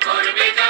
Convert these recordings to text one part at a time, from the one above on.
Corbeta.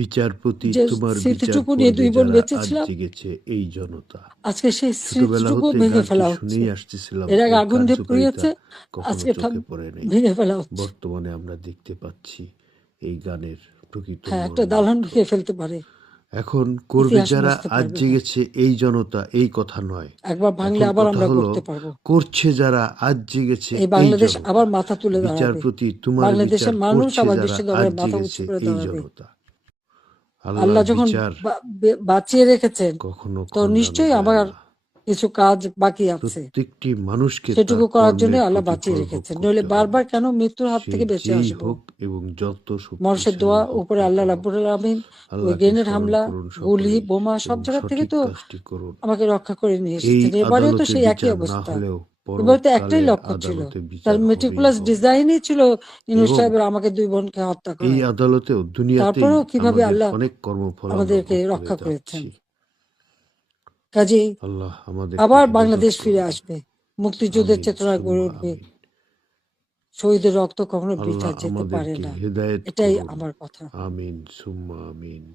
বিচারপতি তোমার দুই বোন এই জনতা। আজকে সেই স্মৃতিটুকু ভেঙে ফেলা হচ্ছে। এর আগে আগুন দিয়ে পুড়িয়েছে আজকে ভেঙে ফেলা হচ্ছে। বর্তমানে আমরা দেখতে পাচ্ছি এই গানের প্রকৃত হ্যাঁ একটা দালান ভেঙে ফেলতে পারে। এখন করবে যারা আজ জেগেছে এই জনতা এই কথা নয়। একবার বাংলা আবার আমরা করতে পারব। করছে যারা আজ জেগেছে এই বাংলাদেশ আবার মাথা তুলে দাঁড়াবে। বিচারপতি তোমার বাংলাদেশের মানুষ আবার বিশ্ব দরবারে মাথা উঁচু করে দাঁড়াবে। আল্লাহ যখন বাঁচিয়ে রেখেছেন কখনো তো নিশ্চয়ই আবার কিছু কাজ বাকি আছে। প্রত্যেকটি মানুষকে সেটুকু করার জন্য আল্লাহ বাঁচিয়ে রেখেছেন। নইলে বারবার কেন মৃত্যুর হাত থেকে বেঁচে আসব? এবং যত মানুষের দোয়া উপরে আল্লাহ রাব্বুল আলামিন ওই গ্রেনেড হামলা গুলি বোমা সব জায়গা থেকে তো আমাকে রক্ষা করে নিয়ে এসেছেন। এবারেও তো সেই একই অবস্থা। একটাই লক্ষ্য ছিল। তার ডিজাইনই ছিল ইনু সাহেবের আমাকে দুই বোনকে হত্যা করা। এই দুনিয়াতে তারপরেও কীভাবে আল্লাহ অনেক কর্মফল আমাদেরকে রক্ষা করেছেন। আল্লাহ আমাদের আবার বাংলাদেশ ফিরে আসবে। মুক্তিযুদ্ধের চেতনা গড়ে উঠবে। শহীদের রক্ত কখনো বৃথা যেতে পারে না। এটাই আমার কথা। আমিন সুম্মা আমিন।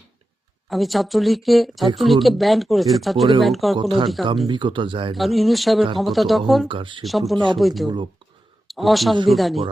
আমি ছাত্রলীগকে ছাত্রলীগকে ব্যান্ড ব্যান করেছে ছাত্রলীগ ব্যান্ড করার কোনো অধিকার নেই। কারণ ইউনুস সাহেবের ক্ষমতা দখল সম্পূর্ণ অবৈধ অসাংবিধানিক।